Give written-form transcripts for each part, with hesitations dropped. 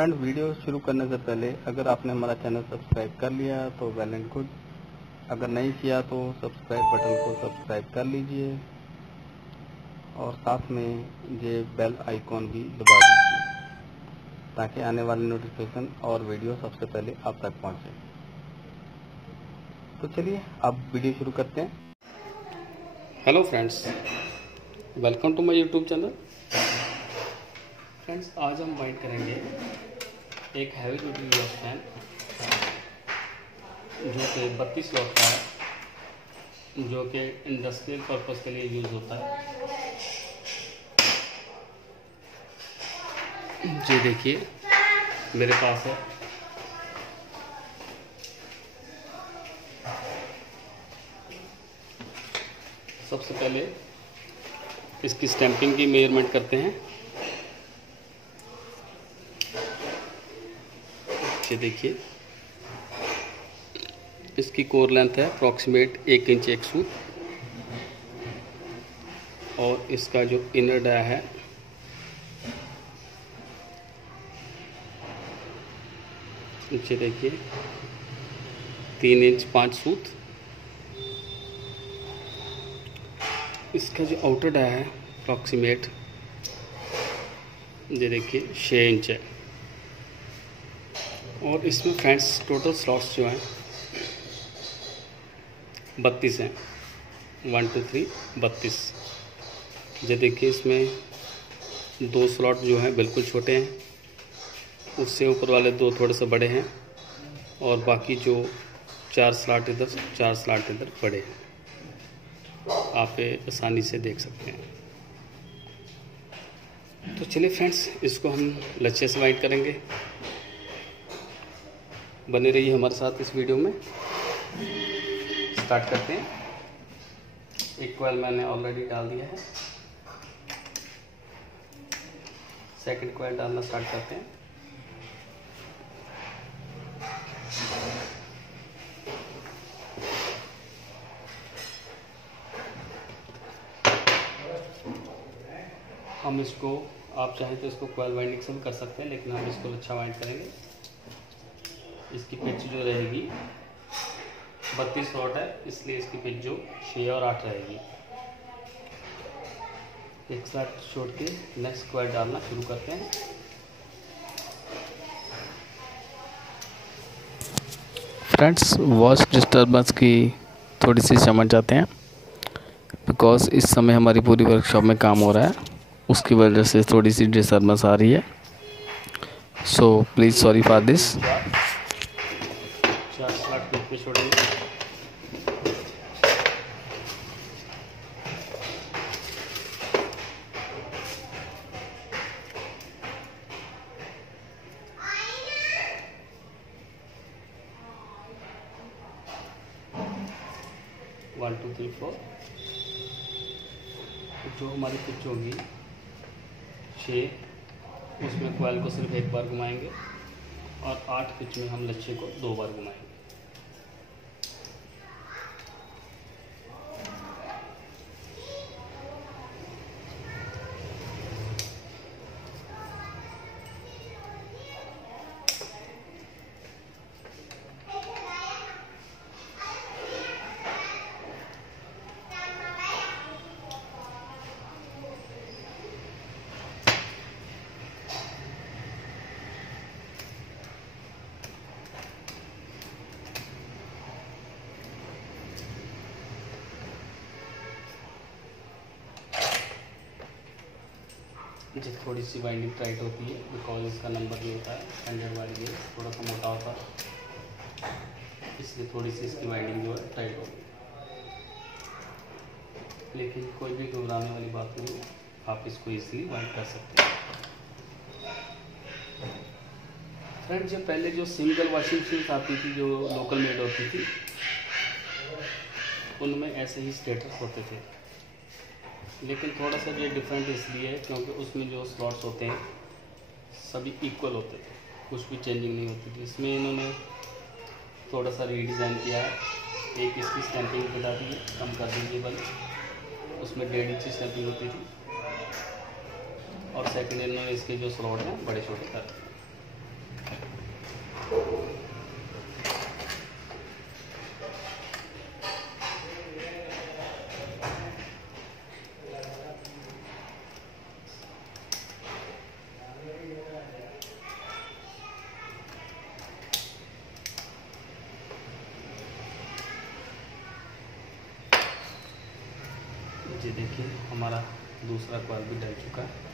Friends, video शुरू करने से पहले अगर आपने हमारा चैनल सब्सक्राइब कर लिया तो वेल एंड गुड, अगर नहीं किया तो सब्सक्राइब बटन को सब्सक्राइब कर लीजिए और साथ में ये बेल आइकॉन भी दबा दीजिए ताकि आने वाली नोटिफिकेशन और वीडियो सबसे पहले आप तक पहुंचे। तो चलिए अब वीडियो शुरू करते हैं। Hello friends, welcome to my YouTube channel. Friends, आज हम बाइंड करेंगे एक हैवी ड्यूटी यूएस फैन जो कि 32 वॉट का है, जो कि इंडस्ट्रियल पर्पस के लिए यूज़ होता है। ये देखिए मेरे पास है। सबसे पहले इसकी स्टैंपिंग की मेजरमेंट करते हैं। ये देखिए इसकी कोर लेंथ है अप्रॉक्सीमेट 1 इंच 1 सूत और इसका जो इनर डाया है ये देखिए 3 इंच 5 सूत। इसका जो आउटर डाया है अप्रॉक्सीमेट ये देखिए 6 इंच है और इसमें फ्रेंड्स टोटल स्लॉट्स जो हैं 32 हैं, 1 2 3 32। ये देखिए इसमें 2 स्लॉट जो हैं बिल्कुल छोटे हैं, उससे ऊपर वाले 2 थोड़े से बड़े हैं और बाकी जो 4 स्लॉट इधर 4 स्लॉट इधर बड़े हैं। आप आसानी से देख सकते हैं। तो चलिए फ्रेंड्स, इसको हम लच्छे से बाइंड करेंगे। बने रहिए हमारे साथ इस वीडियो में। स्टार्ट करते हैं। एक कॉइल मैंने ऑलरेडी डाल दिया है, सेकंड कॉइल डालना स्टार्ट करते हैं। हम इसको, आप चाहें तो इसको कॉइल वाइंडिंग से भी कर सकते हैं, लेकिन हम इसको लच्छा वाइंड करेंगे। इसकी पिच जो रहेगी 32 वॉट है, इसलिए इसकी पिच जो 6 और 8 रहेगी। एक स्लॉट छोड़ के नेक्स्ट कॉइल डालना शुरू करते हैं। फ्रेंड्स, वॉइस डिस्टर्बेंस की थोड़ी सी समझ जाते हैं बिकॉज इस समय हमारी पूरी वर्कशॉप में काम हो रहा है, उसकी वजह से थोड़ी सी डिस्टर्बेंस आ रही है। So please sorry for this. 4 slot पे छोड़ेंगे। One two three 4। जो हमारी पिच होगी 6, उसमें कॉइल को सिर्फ एक बार घुमाएंगे और 8 पिच में हम लच्छे को 2 बार घुमाएंगे। जो थोड़ी सी वाइंडिंग टाइट होती है बिकॉज इसका नंबर जो होता है 100 वाली गेज थोड़ा सा मोटा होता है, इसलिए थोड़ी सी इसकी वाइंडिंग जो है टाइट होगी। लेकिन कोई भी घबराने वाली बात नहीं है, आप इसको इजीली वाइंड कर सकते हैं। फ्रेंड्स, जो पहले जो सिंगल वॉशिंग मशीन आती थी जो लोकल मेड होती थी, उनमें ऐसे ही स्टेटस होते थे, लेकिन थोड़ा सा ये डिफरेंट इसलिए है क्योंकि उसमें जो स्लॉट्स होते हैं सभी इक्वल होते थे, कुछ भी चेंजिंग नहीं होती थी। इसमें इन्होंने थोड़ा सा रीडिज़ाइन किया है। एक इसकी स्टैंपिंग बता दी, कम कर दीजिए बल, उसमें 1.5 इंच स्टैंपिंग होती थी और सेकेंड इन्होंने इसके जो स्लॉट हैं बड़े छोटे कर दिए। जी देखिए हमारा दूसरा कॉइल भी डल चुका है।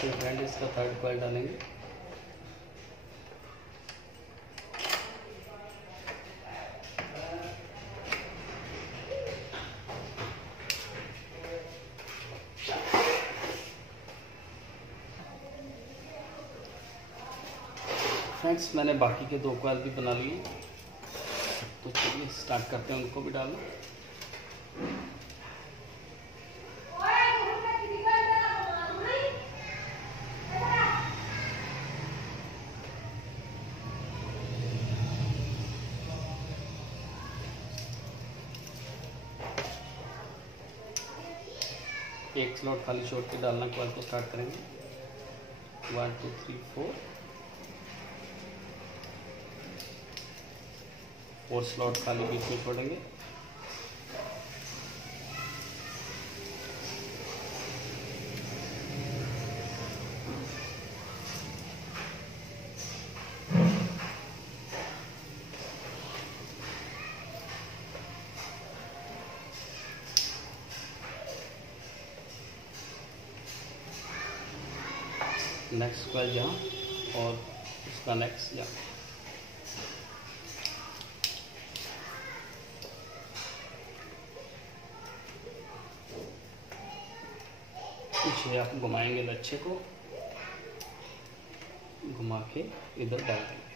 तो फ्रेंड इसका थर्ड कॉइल डालेंगे। फ्रेंड्स मैंने बाकी के 2 कॉइल भी बना लिए, तो चलिए स्टार्ट करते हैं उनको भी डालना। एक स्लॉट खाली छोड़ के डालना कॉइल को स्टार्ट करेंगे। 1 2 3 4 4 स्लॉट खाली बीच में छोड़ेंगे। नेक्स्ट कॉइल यहाँ और उसका नेक्स्ट यहाँ। पीछे आप घुमाएंगे लच्छे को, घुमा के इधर डाल देंगे।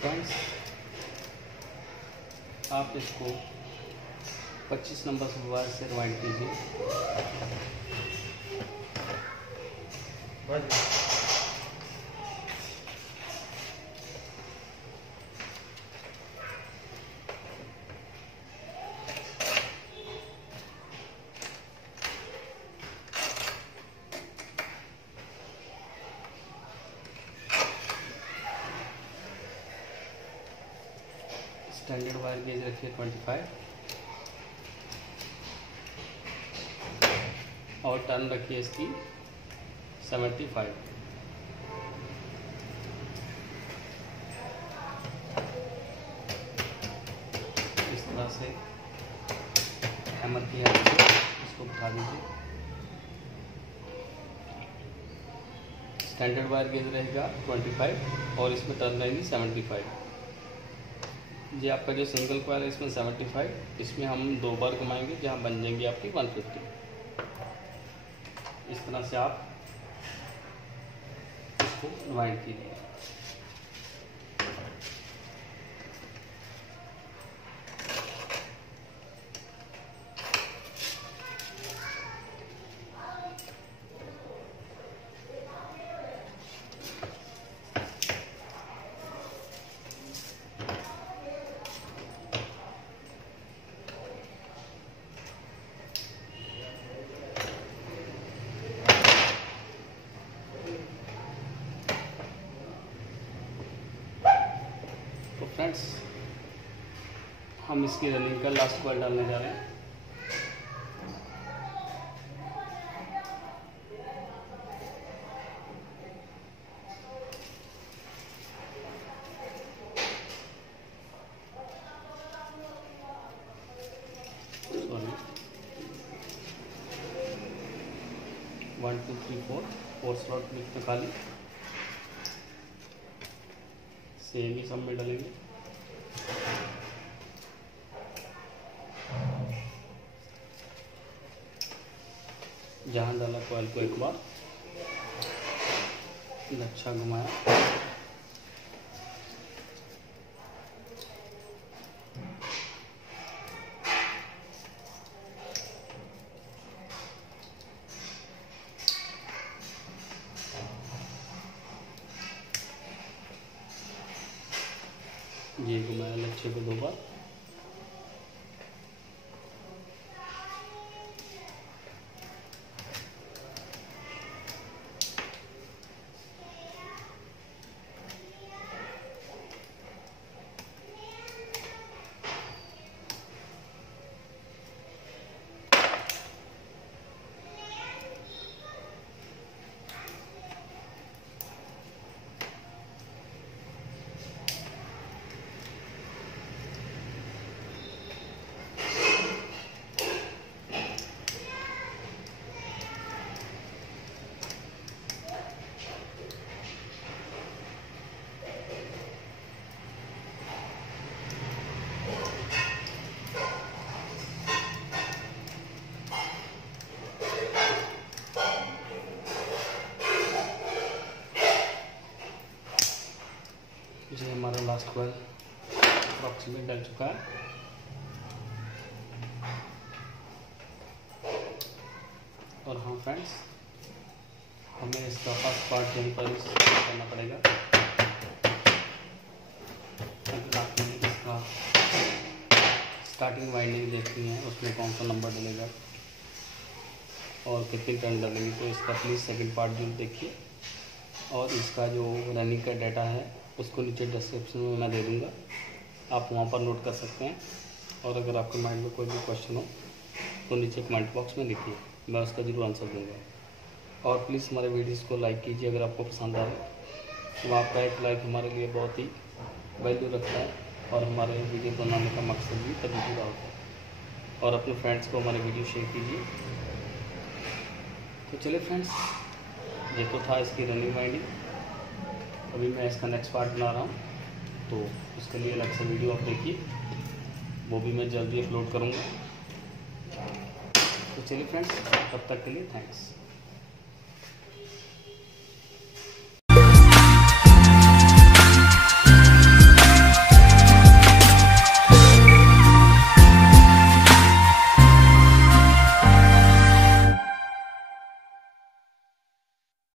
फ्रेंड्स आप इसको 25 नंबर से वायर से रिवाइंड कीजिए। स्टैंडर्ड वायर गेज रखिए 25 और टर्न रखिए इसकी 75। इस तरह से हैमर की हेल्प से इसको उठा दीजिए। स्टैंडर्ड वायर गेज रहेगा 25 और इसमें टर्न रहेगी 75। जी आपका जो सिंगल कॉइल है इसमें 75, इसमें हम 2 बार घुमाएंगे जहाँ बन जाएंगी आपकी 150। इस तरह से आप इसको डिवाइड कीजिए। इसकी रनिंग का लास्ट कॉइल डालने जा रहे हैं। सॉरी 1 2 3 4 स्लॉट में खाली सेम ही सब में डालेंगे। जहाँ डाला कॉइल को एक बार अच्छा घुमाया, ये घुमाया लच्छे को 2 बार। ये हमारा लास्ट कॉइल अप्रॉक्सीमेट डल चुका है। और हाँ फ्रेंड्स, हमें इसका फर्स्ट पार्ट यहीं पर करना पड़ेगा। अगर आपने इसका स्टार्टिंग वाइंडिंग देखनी है, उसमें कौन सा नंबर डलेगा और कितनी टर्न डलेंगी, तो इसका प्लीज़ सेकंड पार्ट जरूर देखिए। और इसका जो रनिंग का डाटा है उसको नीचे डिस्क्रिप्शन में मैं दे दूँगा, आप वहाँ पर नोट कर सकते हैं। और अगर आपके माइंड में कोई भी क्वेश्चन हो तो नीचे कमेंट बॉक्स में लिखिए, मैं उसका जरूर आंसर दूँगा। और प्लीज़ हमारे वीडियोस को लाइक कीजिए अगर आपको पसंद आ रहा है, तो आपका एक लाइक हमारे लिए बहुत ही वैल्यू रखता है और हमारे वीडियो बनाने का मकसद भी तभी पूरा होता है। और अपने फ्रेंड्स को हमारे वीडियो शेयर कीजिए। तो चलिए फ्रेंड्स, ये तो था इसकी रनिंग वाइंडिंग। अभी मैं इसका नेक्स्ट पार्ट बना रहा हूँ, तो उसके लिए अलग से वीडियो आप देखिए, वो भी मैं जल्दी अपलोड करूँगा। तो चलिए फ्रेंड्स, तब तक के लिए थैंक्स।